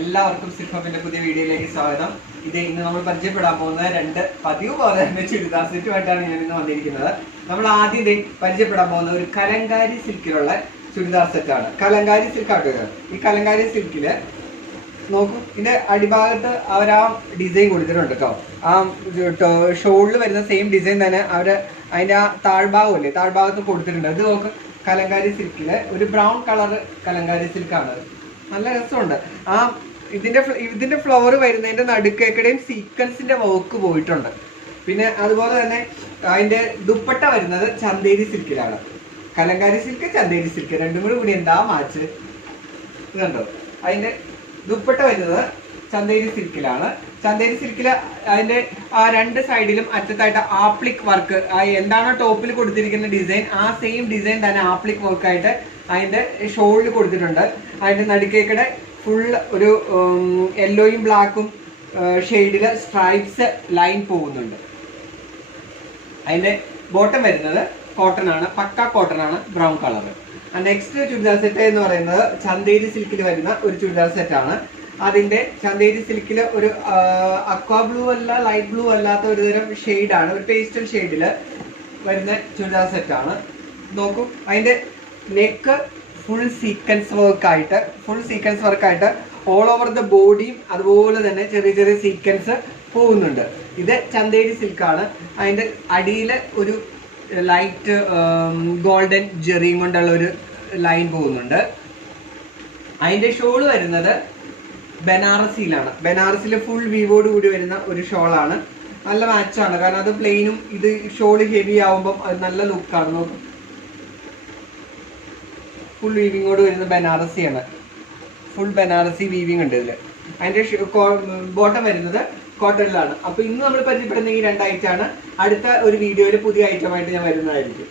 എല്ലാവർക്കും സിൽഹബിന്റെ പുതിയ വീഡിയോയിലേക്ക് സ്വാഗതം. ഇന്ന് നമ്മൾ പരിചയപ്പെടാൻ പോകുന്ന രണ്ട് പതിവ് പോലെ തന്നെ ചുരിദാർ സെറ്റുമായിട്ടാണ് ഞാൻ ഇന്ന് വന്നിരിക്കുന്നത്. നമ്മൾ ആദ്യം പരിചയപ്പെടാൻ പോകുന്ന ഒരു കലങ്കാരി സിൽക്കിലുള്ള ചുരിദാർ സെറ്റാണ്. കലങ്കാരി സിൽക്കാണ്. ഈ കലങ്കാരി സിൽക്കില് നോക്കൂ, ഇതിന്റെ അടിഭാഗത്ത് അവർ ആ ഡിസൈൻ കൊടുത്തിട്ടുണ്ട് കേട്ടോ. ആ ഷോളിൽ വരുന്ന സെയിം ഡിസൈൻ തന്നെ അവര് അതിന്റെ ആ താഴ്ഭാഗമില്ലേ, താഴ്ഭാഗത്ത് കൊടുത്തിട്ടുണ്ട്. അത് നോക്ക്, കലങ്കാരി സിൽക്കില് ഒരു ബ്രൗൺ കളർ കലങ്കാരി സിൽക്കാണ്. നല്ല രസമുണ്ട്. ആ ഇതിന്റെ ഫ്ലവർ വരുന്നതിന്റെ നടുക്കേക്കടെയും സീക്വൻസിന്റെ വർക്ക് പോയിട്ടുണ്ട്. പിന്നെ അതുപോലെ തന്നെ അതിന്റെ ദുപ്പട്ട വരുന്നത് ചന്തേരി സിൽക്കിലാണ്. കലങ്കാരി സിൽക്ക്, ചന്തേരി സിൽക്ക് രണ്ടും കൂടി എന്താ മാച്ച് ഇതുണ്ടോ. അതിന്റെ ദുപ്പട്ട വരുന്നത് ചന്തേരി സിൽക്കിലാണ്. ചന്തേരി സിൽക്കില് അതിന്റെ ആ രണ്ട് സൈഡിലും അറ്റത്തായിട്ട് ആപ്ലിക് വർക്ക്, എന്താണോ ടോപ്പിൽ കൊടുത്തിരിക്കുന്ന ഡിസൈൻ ആ സെയിം ഡിസൈൻ തന്നെ ആപ്ലിക് വർക്കായിട്ട് അതിന്റെ ഷോളിൽ കൊടുത്തിട്ടുണ്ട്. അതിന്റെ നടുക്കേക്കടെ ഫുൾ ഒരു യെല്ലോയും ബ്ലാക്കും ഷെയ്ഡില് സ്ട്രൈപ്സ് ലൈൻ പോകുന്നുണ്ട്. അതിന്റെ ബോട്ടം വരുന്നത് കോട്ടൺ ആണ്, പക്ക കോട്ടൺ ആണ്, brown colour. Next churidar set എന്ന് പറയുന്നത് ചന്തേരി സിൽക്കിൽ വരുന്ന ഒരു ചുരിദാർ സെറ്റ് ആണ്. അതിന്റെ ചന്തേരി സിൽക്കില് ഒരു അക്വാ ബ്ലൂ അല്ല, ലൈറ്റ് ബ്ലൂ അല്ലാത്ത ഒരു തരം ഷെയ്ഡാണ്, ഒരു പേസ്റ്റൽ ഷെയ്ഡില് വരുന്ന ചുരിദാർ സെറ്റ് ആണ്. നോക്കൂ, അതിന്റെ നെക്ക് ഫുൾ സീക്വൻസ് വർക്കായിട്ട് ഓൾ ഓവർ ദ ബോഡിയും അതുപോലെ തന്നെ ചെറിയ ചെറിയ സീക്വൻസ് പോകുന്നുണ്ട്. ഇത് ചന്തേരി സിൽക്കാണ്. അതിന്റെ അടിയിൽ ഒരു ലൈറ്റ് ഗോൾഡൻ ജെറിയും കൊണ്ടുള്ള ഒരു ലൈൻ പോകുന്നുണ്ട്. അതിന്റെ ഷോള് വരുന്നത് ബനാറസിയിലാണ്. ബനാറസിലെ ഫുൾ വീവോട് കൂടി വരുന്ന ഒരു ഷോളാണ്. നല്ല മാച്ചാണ്, കാരണം അത് പ്ലെയിനും ഇത് ഷോള് ഹെവി ആവുമ്പം അത് നല്ല ലുക്കാണ്. നോക്കും, ഫുൾ വീവിങ്ങോട് വരുന്ന ബനാറസിയാണ്. ഫുൾ ബനാറസി വീവിങ് ഉണ്ട് ഇതില്. അതിന്റെ ബോട്ടം വരുന്നത് കോട്ടണിലാണ്. അപ്പൊ ഇന്ന് നമ്മൾ പരിചയപ്പെടുന്ന ഈ രണ്ട് ഐറ്റമാണ്. അടുത്ത ഒരു വീഡിയോയിൽ പുതിയ ഐറ്റമായിട്ട് ഞാൻ വരുന്നതായിരിക്കും.